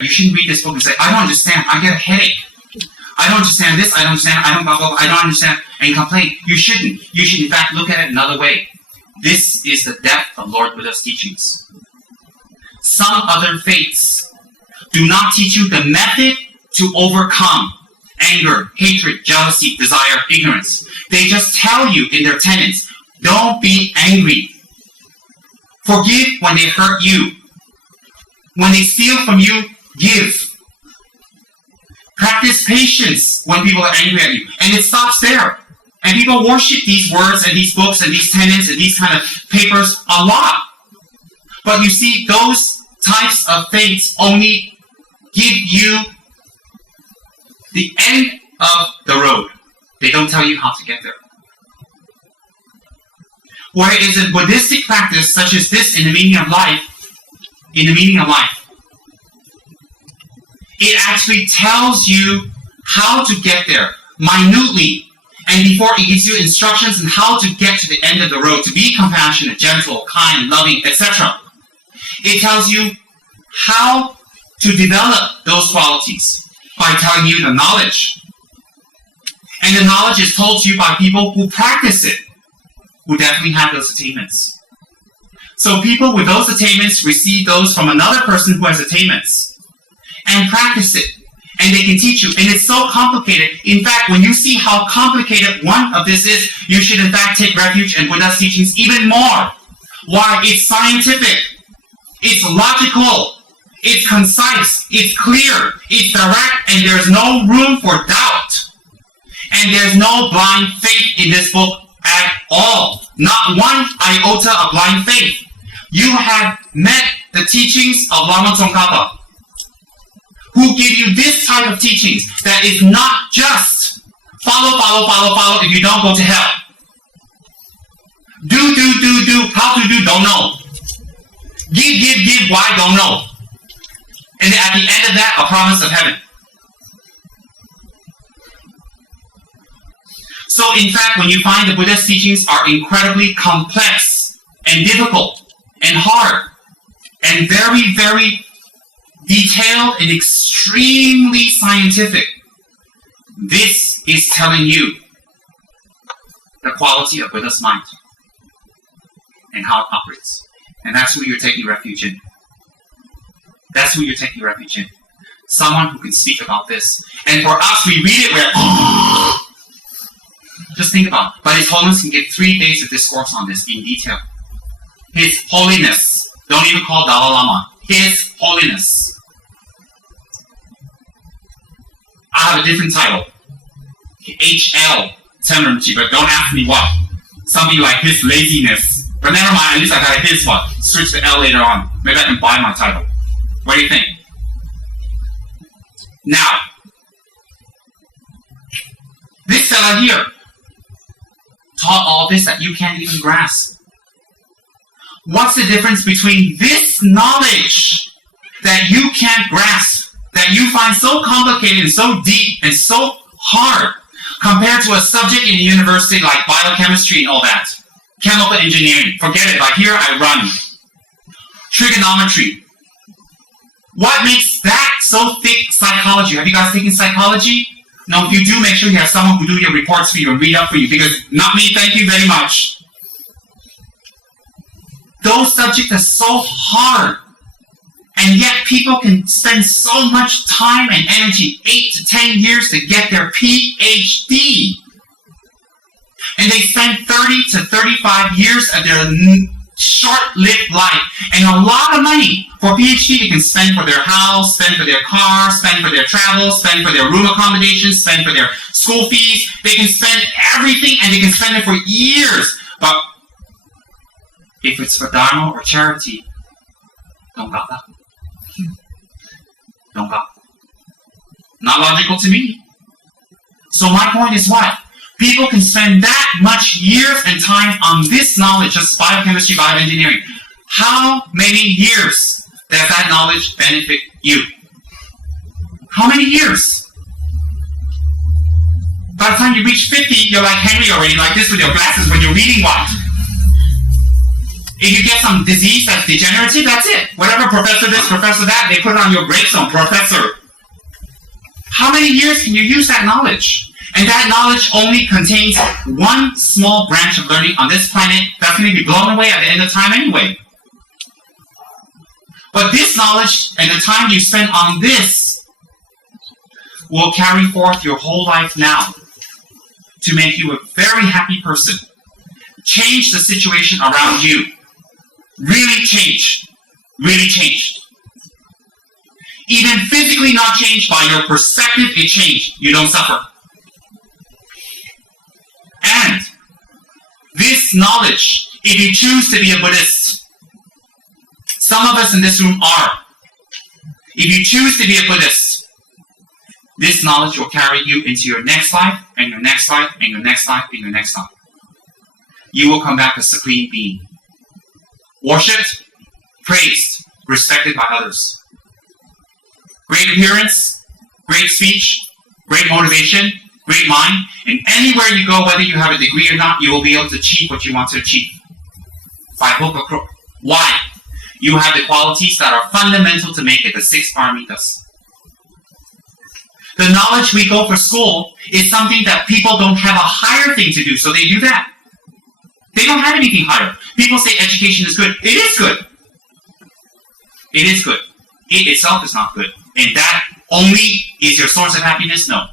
You shouldn't read this book and say, I don't understand, I get a headache. I don't understand this, I don't understand, I don't blah, blah, blah, I don't understand, and complain. You shouldn't. You should, in fact, look at it another way. This is the depth of Lord Buddha's teachings. Some other faiths do not teach you the method to overcome anger, hatred, jealousy, desire, ignorance. They just tell you in their tenets, don't be angry. Forgive when they hurt you. When they steal from you, give. Practice patience when people are angry at you. And it stops there. And people worship these words and these books and these tenets and these kind of papers a lot. But you see, those types of faiths only give you the end of the road. They don't tell you how to get there. Whereas a Buddhistic practice such as this in the meaning of life, it actually tells you how to get there minutely, and before it gives you instructions on how to get to the end of the road, to be compassionate, gentle, kind, loving, etc. It tells you how to develop those qualities by telling you the knowledge. And the knowledge is told to you by people who practice it, who definitely have those attainments. So people with those attainments receive those from another person who has attainments and practice it. And they can teach you. And it's so complicated. In fact, when you see how complicated one of this is, you should in fact take refuge in Buddha's teachings even more. Why? It's scientific. It's logical. It's concise. It's clear. It's direct. And there's no room for doubt. And there's no blind faith in this book at all. Not one iota of blind faith. You have met the teachings of Lama Tsongkhapa, who give you this type of teachings that is not just follow, if you don't go to hell. Do, how to do, don't know. Give, why, don't know. And then at the end of that, a promise of heaven. So in fact, when you find the Buddha's teachings are incredibly complex and difficult and hard and very, very detailed and extremely scientific, this is telling you the quality of Buddha's mind and how it operates. And that's who you're taking refuge in. That's who you're taking refuge in. Someone who can speak about this. And for us, we read it, we're just think about it. But His Holiness can give 3 days of discourse on this in detail. His Holiness. Don't even call Dalai Lama. His Holiness. I have a different title. HL Tenrimchi, but don't ask me what. Something like His Laziness. But never mind, at least I got a His one. Switch to L later on. Maybe I can buy my title. What do you think? Now, this fella here taught all this that you can't even grasp. What's the difference between this knowledge that you can't grasp, that you find so complicated and so deep and so hard, compared to a subject in the university like biochemistry and all that? Chemical engineering, forget it, like here I run. Trigonometry. What makes that so thick? Psychology. Have you guys taken psychology? No, if you do, make sure you have someone who do your reports for you and read up for you, because not me, thank you very much. Those subjects are so hard, and yet people can spend so much time and energy, 8 to 10 years to get their PhD. And they spend 30 to 35 years of their short-lived life and a lot of money for PhD. They can spend for their house, spend for their car, spend for their travel, spend for their room accommodations, spend for their school fees. They can spend everything, and they can spend it for years. But if it's for Dharma or charity, don't got that. Don't got that. Not logical to me. So my point is what? People can spend that much years and time on this knowledge, just biochemistry, bioengineering. How many years does that knowledge benefit you? How many years? By the time you reach 50, you're like Henry already, like this with your glasses when you're reading what? If you get some disease that's degenerative, that's it. Whatever professor this, professor that, they put it on your gravestone, professor. How many years can you use that knowledge? And that knowledge only contains one small branch of learning on this planet that's going to be blown away at the end of time anyway. But this knowledge and the time you spend on this will carry forth your whole life now to make you a very happy person. Change the situation around you. Really change. Really changed. Even physically not changed, by your perspective it changed. You don't suffer. And this knowledge, if you choose to be a Buddhist, some of us in this room are. If you choose to be a Buddhist, this knowledge will carry you into your next life, and your next life, and your next life, and your next life. You will come back a supreme being. Worshipped, praised, respected by others. Great appearance, great speech, great motivation, great mind, and anywhere you go, whether you have a degree or not, you will be able to achieve what you want to achieve. By hook or crook. Why? You have the qualities that are fundamental to make it, the 6 paramitas. The knowledge we go for school is something that people don't have a higher thing to do, so they do that. They don't have anything higher. People say education is good. It is good. It is good. It itself is not good. And that only is your source of happiness? No.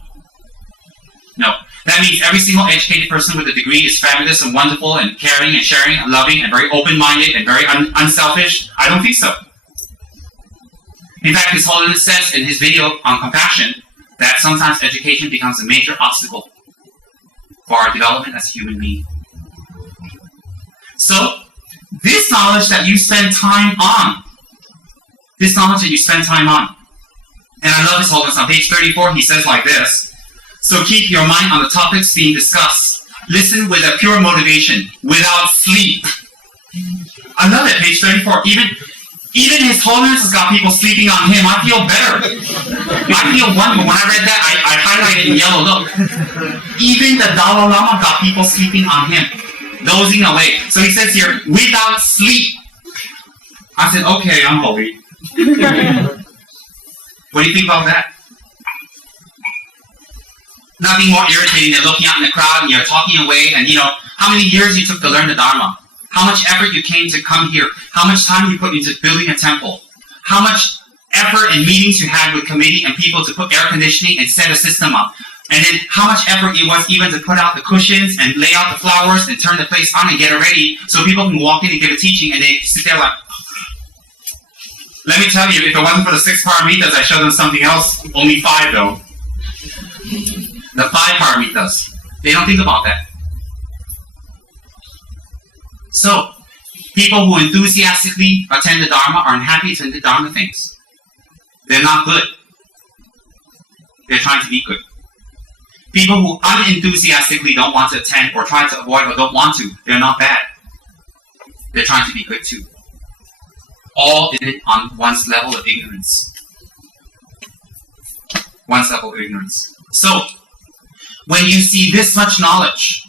No. That means every single educated person with a degree is fabulous and wonderful and caring and sharing and loving and very open-minded and very unselfish. I don't think so. In fact, His Holiness says in his video on compassion that sometimes education becomes a major obstacle for our development as a human being. So, this knowledge that you spend time on, and I love His Holiness, on page 34, he says like this, so keep your mind on the topics being discussed. Listen with a pure motivation, without sleep. I love it, page 34. Even His Holiness has got people sleeping on him. I feel better. I feel wonderful. When I read that, I highlighted in yellow, look. Even the Dalai Lama got people sleeping on him, dozing away. So he says here, without sleep. I said, okay, I'm holy. What do you think about that? Nothing more irritating than looking out in the crowd and you're talking away and how many years you took to learn the Dharma, how much effort you came to come here, how much time you put into building a temple, how much effort and meetings you had with committee and people to put air conditioning and set a system up, and then how much effort it was even to put out the cushions and lay out the flowers and turn the place on and get it ready so people can walk in and give a teaching and they sit there like, let me tell you, if it wasn't for the 6 paramitas, I showed them something else, only 5 though. The 5 paramitas. They don't think about that. So, people who enthusiastically attend the Dharma are unhappy to attend the Dharma things. They're not good. They're trying to be good. People who unenthusiastically don't want to attend or try to avoid or don't want to, they're not bad. They're trying to be good too. All in it on one's level of ignorance. One's level of ignorance. So, when you see this much knowledge,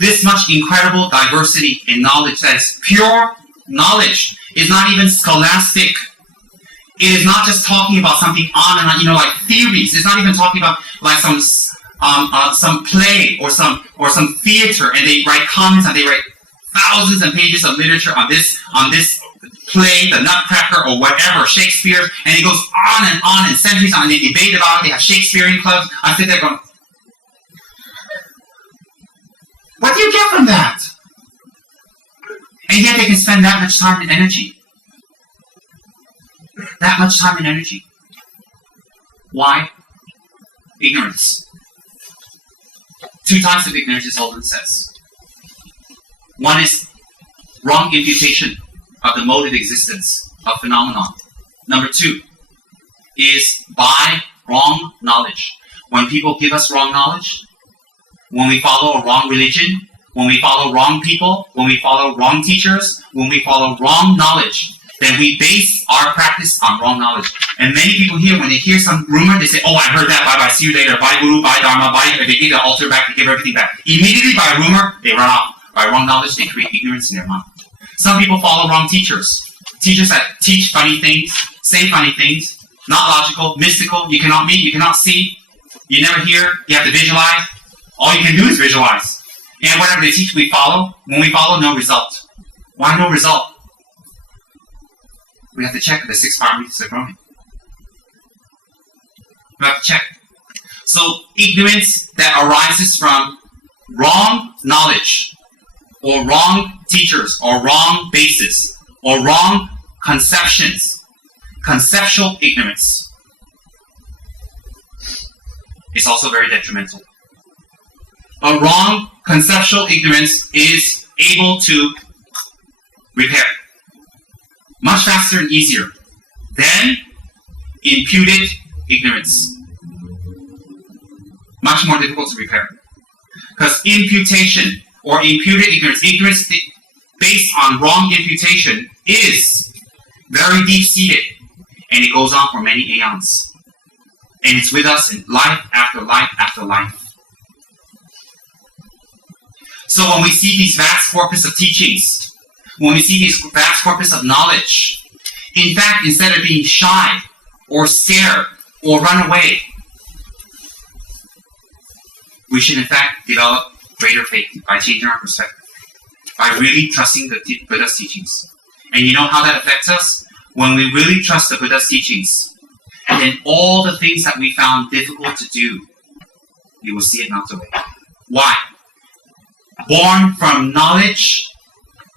this much incredible diversity in knowledge that is pure knowledge, is not even scholastic. It is not just talking about something on and on, like theories. It's not even talking about like some play or some theater, and they write comments and they write thousands of pages of literature on this play, the Nutcracker or whatever, Shakespeare, and it goes on and centuries on, and they debate about it. They have Shakespearean clubs. I sit there going, what do you get from that? And yet they can spend that much time and energy. That much time and energy. Why? Ignorance. 2 types of ignorance, His Holiness says. One is wrong imputation of the mode of existence of phenomenon. Number 2 is by wrong knowledge. When people give us wrong knowledge, when we follow a wrong religion, when we follow wrong people, when we follow wrong teachers, when we follow wrong knowledge, then we base our practice on wrong knowledge. And many people here, when they hear some rumor, they say, oh, I heard that, bye-bye, see you later, bye Guru, bye Dharma, bye, they give the altar back, they give everything back. Immediately by rumor, they run off. By wrong knowledge, they create ignorance in their mind. Some people follow wrong teachers. Teachers that teach funny things, say funny things, not logical, mystical, you cannot meet, you cannot see, you never hear, you have to visualize. All you can do is visualize. And whatever they teach, we follow. When we follow, no result. Why no result? We have to check if the 6 parameters are growing. We have to check. So ignorance that arises from wrong knowledge, or wrong teachers, or wrong bases, or wrong conceptions, conceptual ignorance, is also very detrimental. A wrong conceptual ignorance is able to repair much faster and easier than imputed ignorance. Much more difficult to repair. Because imputation or imputed ignorance based on wrong imputation is very deep-seated, and it goes on for many aeons. And it's with us in life after life after life. So when we see these vast corpus of teachings, when we see these vast corpus of knowledge, in fact, instead of being shy or scared or run away, we should in fact develop greater faith by changing our perspective, by really trusting the Buddha's teachings. And you know how that affects us? When we really trust the Buddha's teachings, and then all the things that we found difficult to do, you will see it melt away. Why? Born from knowledge,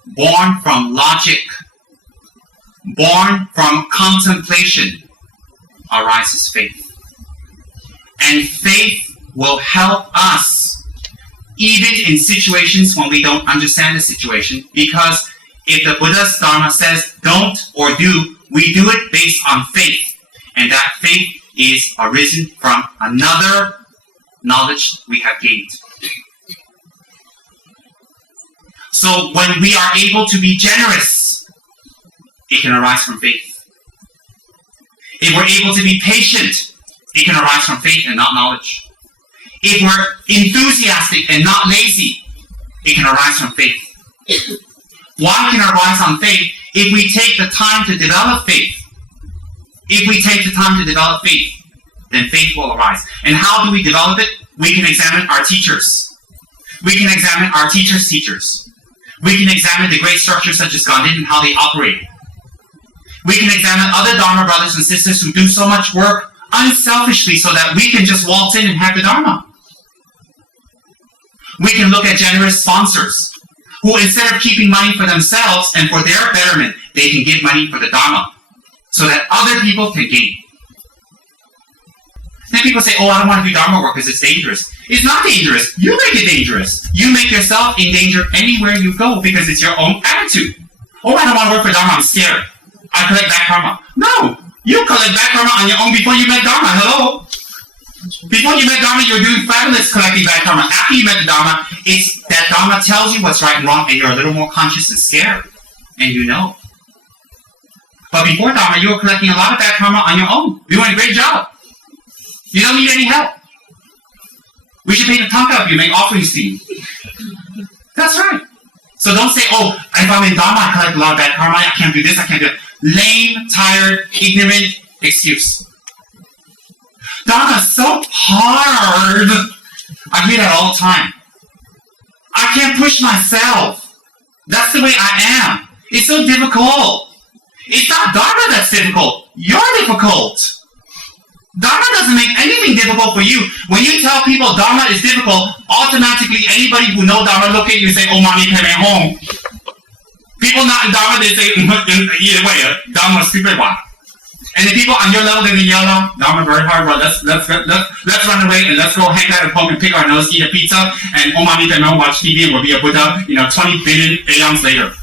born from logic, born from contemplation, arises faith. And faith will help us even in situations when we don't understand the situation, because if the Buddha's Dharma says don't or do, we do it based on faith. And that faith is arisen from another knowledge we have gained. So when we are able to be generous, it can arise from faith. If we're able to be patient, it can arise from faith and not knowledge. If we're enthusiastic and not lazy, it can arise from faith. Why can it arise on faith? If we take the time to develop faith, then faith will arise. And how do we develop it? We can examine our teachers. We can examine our teachers' teachers. We can examine the great structures such as Gandhi and how they operate. We can examine other Dharma brothers and sisters who do so much work unselfishly so that we can just waltz in and have the Dharma. We can look at generous sponsors who, instead of keeping money for themselves and for their betterment, they can give money for the Dharma so that other people can gain. Then people say, oh, I don't want to do Dharma work because it's dangerous. It's not dangerous. You make it dangerous. You make yourself in danger anywhere you go because it's your own attitude. Oh, I don't want to work for Dharma. I'm scared. I collect back karma. No. You collect back karma on your own before you met Dharma. Hello? Before you met Dharma, you were doing fabulous collecting back karma. After you met the Dharma, it's that Dharma tells you what's right and wrong, and you're a little more conscious and scared. And you know. But before Dharma, you were collecting a lot of back karma on your own. You're doing a great job. You don't need any help. We should pay the tanka if you make offerings to you. That's right. So don't say, oh, if I'm in Dharma, I collect a lot of bad karma. I can't do this, I can't do that. Lame, tired, ignorant excuse. Dharma is so hard. I hear that all the time. I can't push myself. That's the way I am. It's so difficult. It's not Dharma that's difficult. You're difficult. Dharma doesn't make anything difficult for you. When you tell people Dharma is difficult, automatically anybody who knows Dharma look at you and say, oh, mommy, come home. People not in Dharma, they say, either way, Dharma is stupid one. And the people on your level, they yell out, Dharma very hard, well, let's run away and let's go hang out at home and pick our nose, eat a pizza, and oh, mommy, come home, watch TV, and we'll be a Buddha, 20 billion aeons later.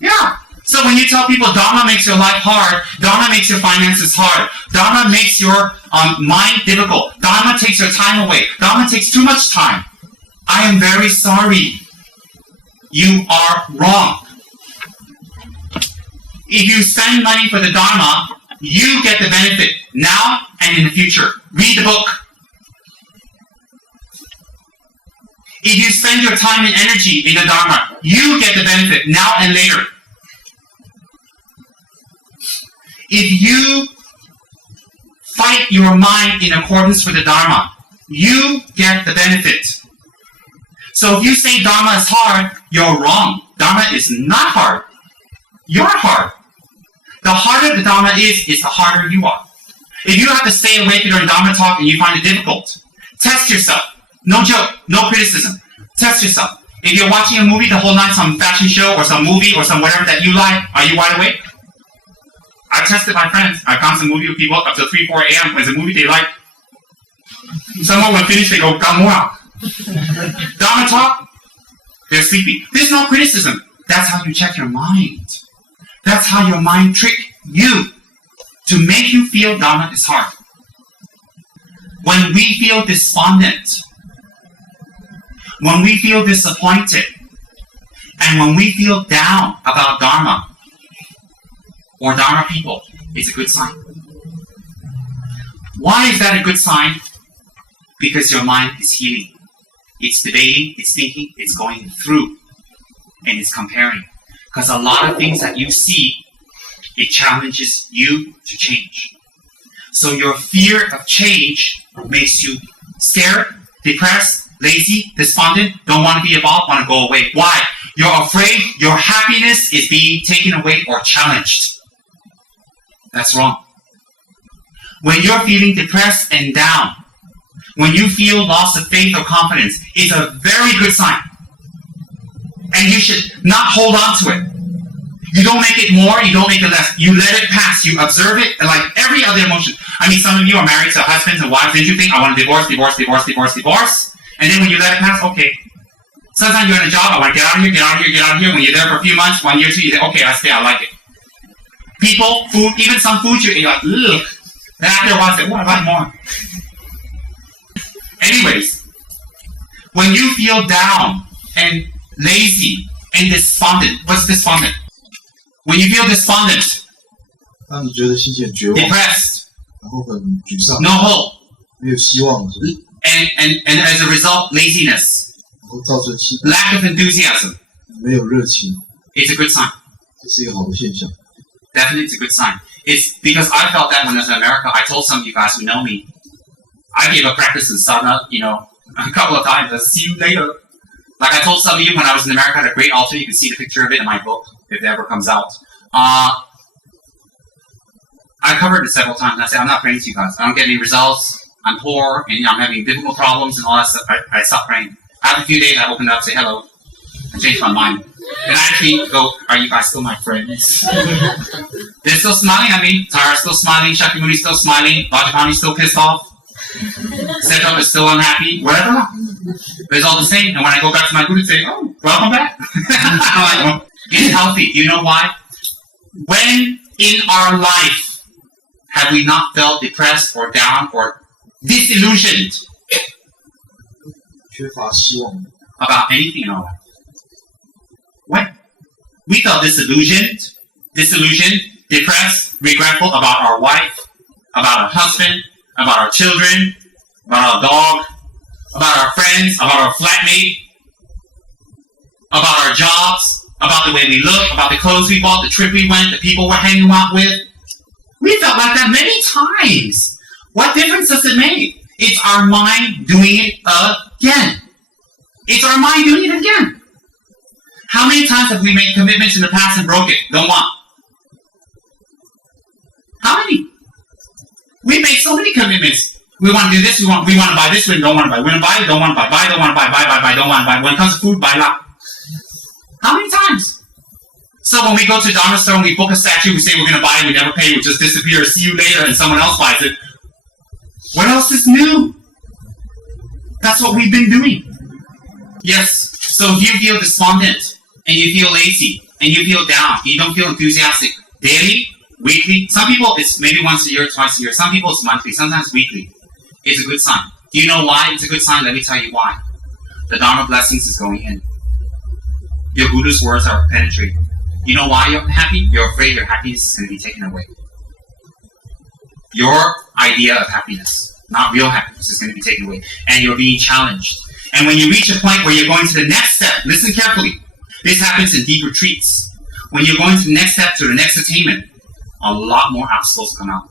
Yeah. So when you tell people Dharma makes your life hard, Dharma makes your finances hard, Dharma makes your mind difficult, Dharma takes your time away, Dharma takes too much time, I am very sorry. You are wrong. If you spend money for the Dharma, you get the benefit now and in the future. Read the book. If you spend your time and energy in the Dharma, you get the benefit now and later. If you fight your mind in accordance with the Dharma, you get the benefit. So if you say Dharma is hard, you're wrong. Dharma is not hard. You're hard. The harder the Dharma is the harder you are. If you have to stay awake during Dharma talk and you find it difficult, test yourself. No joke, no criticism. Test yourself. If you're watching a movie the whole night, some fashion show or some movie or some whatever that you like, are you wide awake? I've tested my friends. I've gone to a movie with people up till 3, 4 a.m. when it's a movie they like. Someone when finished, they go, Gamua. Dharma talk, they're sleepy. There's no criticism. That's how you check your mind. That's how your mind trick you to make you feel Dharma is hard. When we feel despondent, when we feel disappointed, and when we feel down about Dharma or Dharma people, it's a good sign. Why is that a good sign? Because your mind is healing. It's debating, it's thinking, it's going through, and it's comparing. Because a lot of things that you see, it challenges you to change. So your fear of change makes you scared, depressed, lazy, despondent, don't want to be involved, want to go away. Why? You're afraid your happiness is being taken away or challenged. That's wrong. When you're feeling depressed and down, when you feel loss of faith or confidence, it's a very good sign. And you should not hold on to it. You don't make it more, you don't make it less. You let it pass. You observe it like every other emotion. I mean, some of you are married to husbands and wives. Didn't you think, I want to divorce? And then when you let it pass, okay. Sometimes you're in a job, I want to get out of here. When you're there for a few months, 1 year, 2 years, okay, I stay, I like it. People, food, even some food you're like, ugh. Then after a while, say, oh, I like more. Anyways, when you feel down and lazy and despondent, what's despondent? When you feel despondent, 当你觉得心情很绝望， depressed, 然后很沮丧， no hope, 没有希望的时候， and as a result, laziness, 然后造成气 lack of enthusiasm, 没有热情， it's a good sign. 这是一个好的现象。 Definitely it's a good sign. It's because I felt that when I was in America. I told some of you guys who know me, I gave a practice in sadhana, a couple of times. I'll see you later. Like I told some of you when I was in America, I had a great altar. You can see the picture of it in my book, if it ever comes out. I covered it several times. And I said, I'm not praying to you guys. I don't get any results. I'm poor, and I'm having difficult problems and all that stuff. I stopped praying. After a few days, I opened up, say hello, and changed my mind. And I actually go, are you guys still my friends? They're still smiling at me. Tara's still smiling. Shakyamuni's still smiling. Vajrapani's still pissed off. Setup is still unhappy. Whatever. But it's all the same. And when I go back to my guru, say, oh, welcome back. I'm like, oh, it's healthy. You know why? When in our life have we not felt depressed or down or disillusioned 缺乏希望， about anything in our life? When? We felt disillusioned, depressed, regretful about our wife, about our husband, about our children, about our dog, about our friends, about our flatmate, about our jobs, about the way we look, about the clothes we bought, the trip we went, the people we're hanging out with. We felt like that many times. What difference does it make? It's our mind doing it again. It's our mind doing it again. How many times have we made commitments in the past and broke it? Don't want. How many? We made so many commitments. We want to do this, we want to buy this, we don't want to buy. We want to buy, don't want to buy, don't want to buy, don't want to buy. When it comes to food, buy lot. How many times? So when we go to the Dharma store and we book a statue, we say we're going to buy it, we never pay, we just disappear, see you later, and someone else buys it. What else is new? That's what we've been doing. Yes, so if you feel despondent, and you feel lazy, and you feel down, you don't feel enthusiastic, daily, weekly, some people it's maybe once a year, twice a year, some people it's monthly, sometimes weekly. It's a good sign. Do you know why it's a good sign? Let me tell you why. The Dharma blessings is going in. Your Guru's words are penetrating. You know why you're happy? You're afraid your happiness is going to be taken away. Your idea of happiness, not real happiness, is going to be taken away. And you're being challenged. And when you reach a point where you're going to the next step, listen carefully. This happens in deep retreats. When you're going to the next step, to the next attainment, a lot more obstacles come out.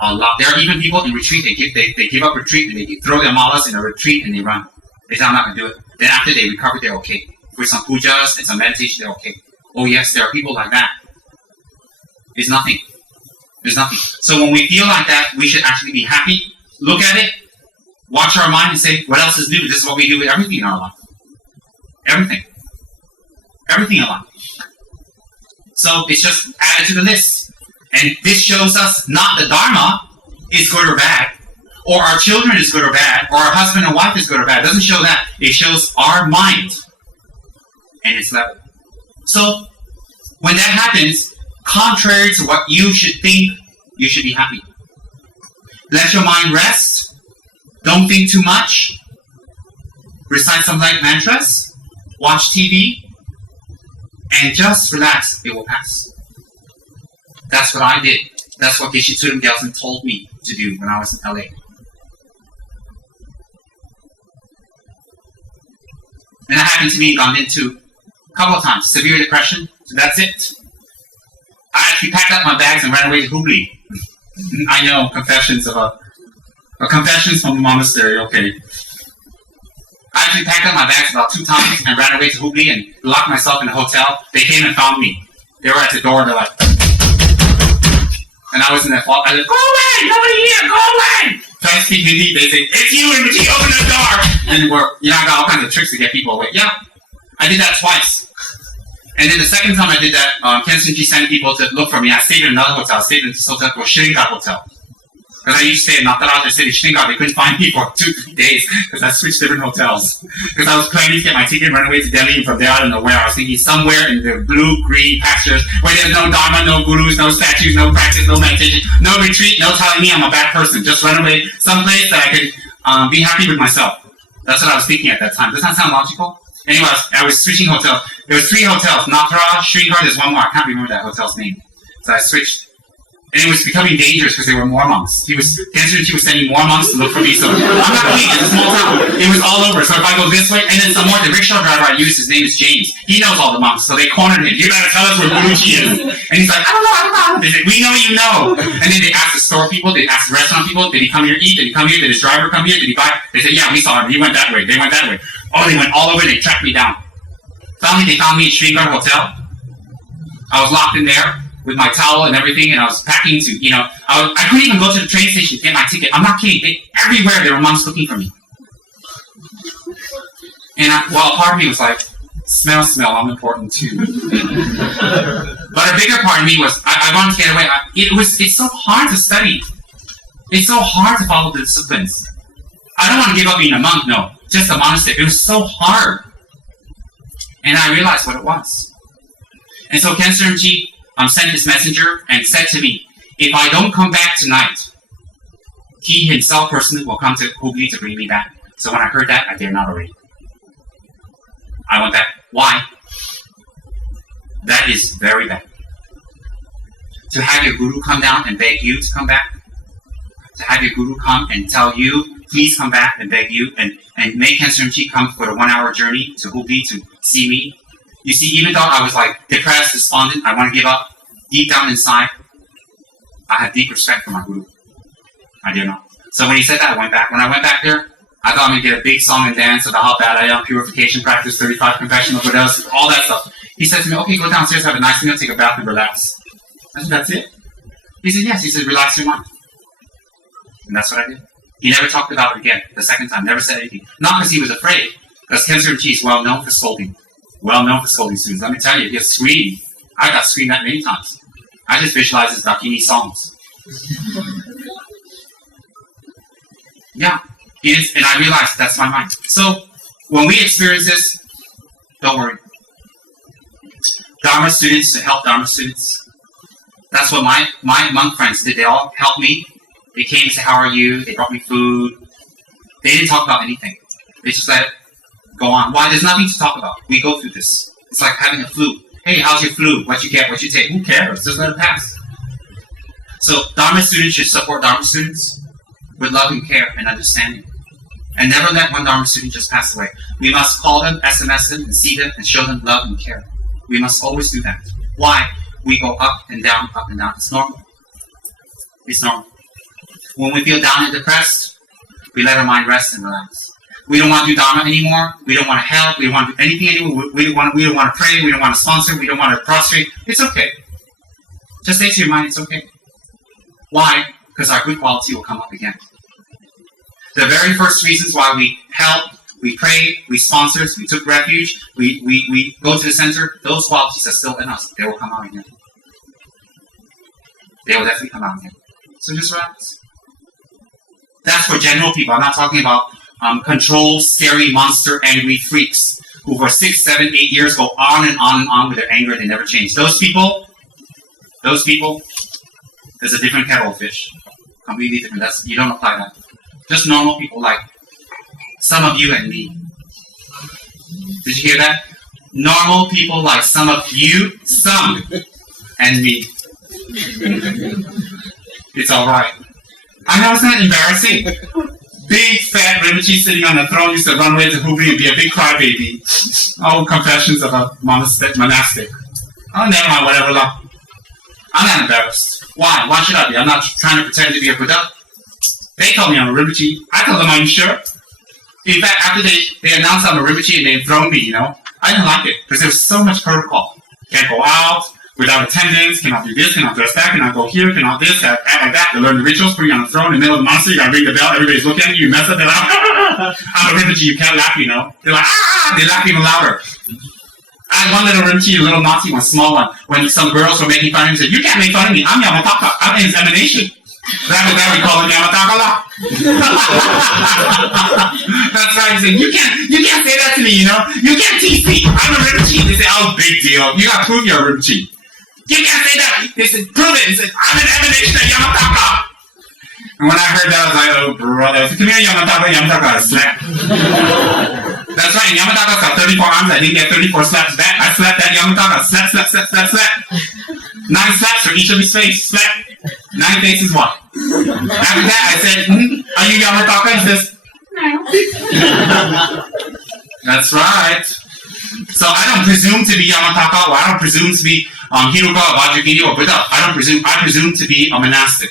A lot. There are even people in retreat, they give up retreat and they throw their malas in a retreat and they run. They say, I'm not going to do it. Then after they recover, they're okay. With some pujas and some meditation, they're okay. Oh yes, there are people like that. It's nothing. There's nothing. So when we feel like that, we should actually be happy, look at it, watch our mind and say, what else is new? This is what we do with everything in our life. Everything. Everything in life. So it's just added to the list. And this shows us not the Dharma is good or bad, or our children is good or bad, or our husband and wife is good or bad. It doesn't show that. It shows our mind and its level. So when that happens, contrary to what you should think, you should be happy. Let your mind rest. Don't think too much. Recite some light mantras. Watch TV. And just relax. It will pass. That's what I did. That's what Geshe Tsurim Gyaltsen told me to do when I was in LA. And that happened to me in Gandhin too. A couple of times. Severe depression. So that's it. I actually packed up my bags and ran away to Hubli. I know, confessions from a monastery, okay. I actually packed up my bags about 2 times and ran away to Hubli and locked myself in a hotel. They came and found me. They were at the door, they're like, and I was in that fault. I said, go away, nobody here, go away. Trying to speak Hindi, they say, it's you, Imiji, open the door. And I got all kinds of tricks to get people away. Yeah, I did that twice. And then the second time I did that, Kenshin Ji sent people to look for me. I stayed in another hotel. I stayed in this hotel called Shringar Hotel. Because I used to stay in Nataraj, I stayed in Shringar. They couldn't find me for 2-3 days because I switched different hotels. Because I was planning to get my ticket and run away to Delhi, and from there I don't know where. I was thinking somewhere in the blue-green pastures where there's no Dharma, no gurus, no statues, no practice, no meditation, no retreat, no telling me I'm a bad person. Just run away someplace that I could be happy with myself. That's what I was thinking at that time. Does that sound logical? Anyway, I was switching hotels. There was 3 hotels. Nataraj, Shringar, there's one more. I can't remember that hotel's name. So I switched. And it was becoming dangerous because there were more monks. Kenshin was sending more monks to look for me. So I'm not kidding. It's a small town. It was all over. So if I go this way, and then some more, the rickshaw driver I used, his name is James. He knows all the monks. So they cornered him. You better tell us where Guruji is. And he's like, I don't know. They said, we know you know. And then they asked the store people, they asked the restaurant people, did he come here to eat? Did he come here? Did his driver come here? Did he buy? They said, yeah, we saw him. He went that way. They went that way. Oh, they went all over. They tracked me down. Finally, they found me at Shringar Hotel. I was locked in there with my towel and everything, and I was packing to, I couldn't even go to the train station to get my ticket. I'm not kidding. Everywhere there were monks looking for me. And a part of me was like, smell, I'm important too. But a bigger part of me was, I wanted to get away. It's so hard to study. It's so hard to follow the disciplines. I don't want to give up being a monk, no. Just a monastery. It was so hard. And I realized what it was. And so Kenshin Ji sent his messenger and said to me, if I don't come back tonight, he himself personally will come to Hubli to bring me back. So when I heard that, I dare not already. I went back. Why? That is very bad. To have your guru come down and beg you to come back. To have your guru come and tell you, please come back and beg you, and make Kenshin Ji come for the 1-hour journey to Hubli to see me. You see, even though I was like depressed, despondent, I want to give up, deep down inside, I have deep respect for my guru. I dare not. So when he said that, I went back. When I went back there, I thought I'm going to get a big song and dance about how bad I am, purification practice, 35 confessional Buddhas, all that stuff. He said to me, okay, go downstairs, have a nice meal, take a bath, and relax. I said, that's it? He said, yes. He said, relax your mind. And that's what I did. He never talked about it again, the second time, never said anything. Not because he was afraid, because Kenshin Ji is well known for scolding. Well known for scolding students. Let me tell you, he'll scream. I got screamed at many times. I just visualize his Dakini songs. Yeah, it is, and I realized that's my mind. So, when we experience this, don't worry. Dharma students to help Dharma students. That's what my monk friends did. They all helped me. They came and said, how are you? They brought me food. They didn't talk about anything. They just let it go on. Why? There's nothing to talk about. We go through this. It's like having a flu. Hey, how's your flu? What you get? What you take? Who cares? Just let it pass. So Dharma students should support Dharma students with love and care and understanding. And never let one Dharma student just pass away. We must call them, SMS them, and see them, and show them love and care. We must always do that. Why? We go up and down, up and down. It's normal. It's normal. When we feel down and depressed, we let our mind rest and relax. We don't want to do Dharma anymore. We don't want to help. We don't want to do anything anymore. We don't want to pray. We don't want to sponsor. We don't want to prostrate. It's okay. Just say to your mind, it's okay. Why? Because our good quality will come up again. The very first reasons why we help, we pray, we sponsor, we took refuge, we go to the center, those qualities are still in us. They will come out again. They will definitely come out again. So just relax. That's for general people. I'm not talking about controlled, scary, monster, angry freaks who for 6, 7, 8 years go on and on and on with their anger. They never change. Those people, there's a different kettle of fish. Completely different. You don't apply that. Just normal people like some of you and me. Did you hear that? Normal people like some of you, some, and me. It's alright. I know it's not embarrassing. Big fat Rinpoche sitting on the throne used to run away to Hubei and be a big crybaby. Oh, confessions of a monastic. Oh, never mind, whatever. I'm not embarrassed. Why? Why should I be? I'm not trying to pretend to be a Buddha. They told me I'm a Rinpoche. I told them, are you sure? In fact, after they announced I'm a Rinpoche and they thrown me, I didn't like it because there was so much protocol. Can't go out without attendance, cannot do this, cannot dress that, cannot go here, cannot this, act like that. They learn the rituals, put you on the throne in the middle of the monastery, you gotta ring the bell, everybody's looking at you, you mess up, they're like, I'm a Rinpoche, you can't laugh, They're like, they laugh even louder. I had one little Rinpoche, a little Nazi one, small one, when some girls were making fun of him, said, you can't make fun of me, I'm Yamataka, I'm in his emanation. That we call it Yamataka La. That's right, he said, you can't say that to me, You can't tease me, I'm a Rinpoche. They say, oh, big deal, you gotta prove you're a Rinpoche. You can't say that. They said, prove it. He said, I'm an emanation of Yamataka. And when I heard that, I was like, oh, brother. I said, come here, Yamataka, slap. That's right, Yamataka's got 34 arms. I didn't get 34 slaps back. I slapped that Yamataka. Slap, slap, slap, slap, slap. 9 slaps for each of his face. Slap. 9 faces, what? After that, I said, are you Yamataka? He says, no. That's right. So I don't presume to be Yamataka, or I don't presume to be Hiruka, Vajragini, or Buddha. I presume to be a monastic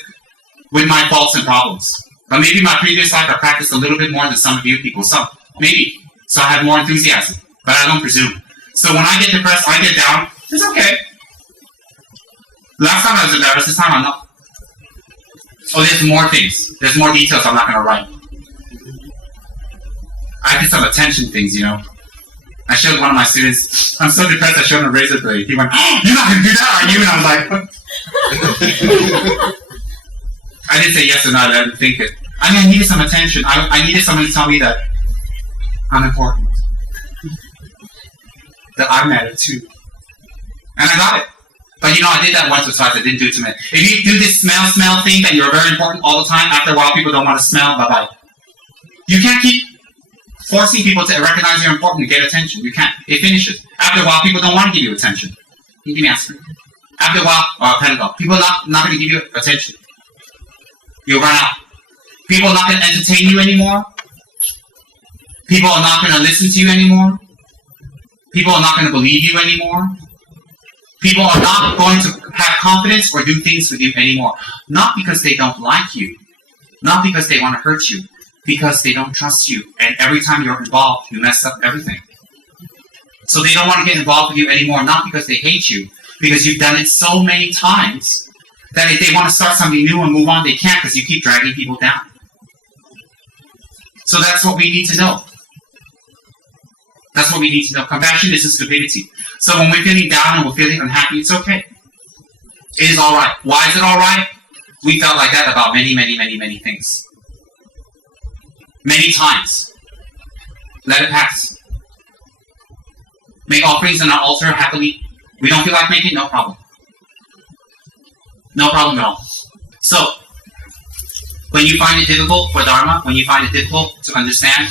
with my faults and problems. But maybe my previous life I practiced a little bit more than some of you people. Some, maybe. So I have more enthusiasm. But I don't presume. So when I get depressed, I get down, it's okay. Last time I was embarrassed, this time I'm not. Oh, there's more things. There's more details I'm not going to write. I did some attention things, I showed one of my students, I'm so depressed, I showed him a razor blade. He went, oh, you're not going to do that, are you? And I was like, I didn't say yes or no, I didn't think it. I needed some attention. I needed someone to tell me that I'm important. That I matter too. And I got it. But I did that once or twice, I didn't do it too many. If you do this smell thing that you're very important all the time, after a while people don't want to smell, bye-bye. You can't keep forcing people to recognize you're important and get attention. You can't. It finishes. After a while, people don't want to give you attention. Can you give me an answer? After a while, people are not going to give you attention. You'll run out. People are not going to entertain you anymore. People are not going to listen to you anymore. People are not going to believe you anymore. People are not going to have confidence or do things with you anymore. Not because they don't like you. Not because they want to hurt you. Because they don't trust you. And every time you're involved, you mess up everything. So they don't want to get involved with you anymore, not because they hate you, because you've done it so many times that if they want to start something new and move on, they can't because you keep dragging people down. So that's what we need to know. That's what we need to know. Compassion isn't stupidity. So when we're feeling down and we're feeling unhappy, it's okay. It is alright. Why is it alright? We felt like that about many, many, many, many things. Many times. Let it pass. Make offerings on our altar happily. We don't feel like making, no problem. No problem at all. So, when you find it difficult for Dharma, when you find it difficult to understand,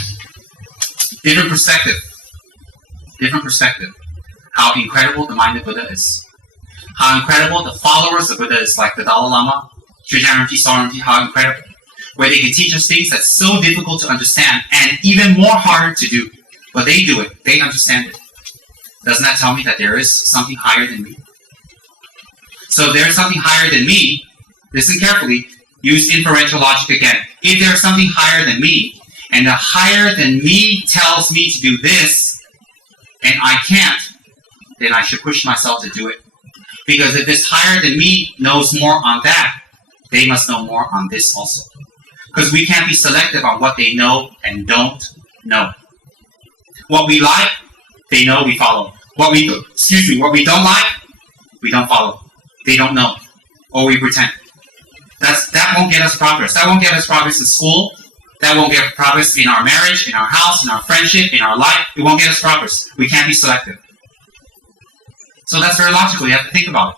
different perspective, how incredible the mind of Buddha is. How incredible the followers of Buddha is, like the Dalai Lama, Sri Rinpoche, how incredible. where they can teach us things that's so difficult to understand and even more harder to do. But they do it. They understand it. Doesn't that tell me that there is something higher than me? So if there's something higher than me, listen carefully, use inferential logic again. If there's something higher than me, and the higher than me tells me to do this, and I can't, then I should push myself to do it. Because if this higher than me knows more on that, they must know more on this also. Because we can't be selective on what they know and don't know. What we like, they know, we follow. What we don't like, we don't follow. They don't know. Or we pretend. That won't get us progress. That won't get us progress in school. That won't get progress in our marriage, in our house, in our friendship, in our life. It won't get us progress. We can't be selective. So that's very logical. You have to think about it.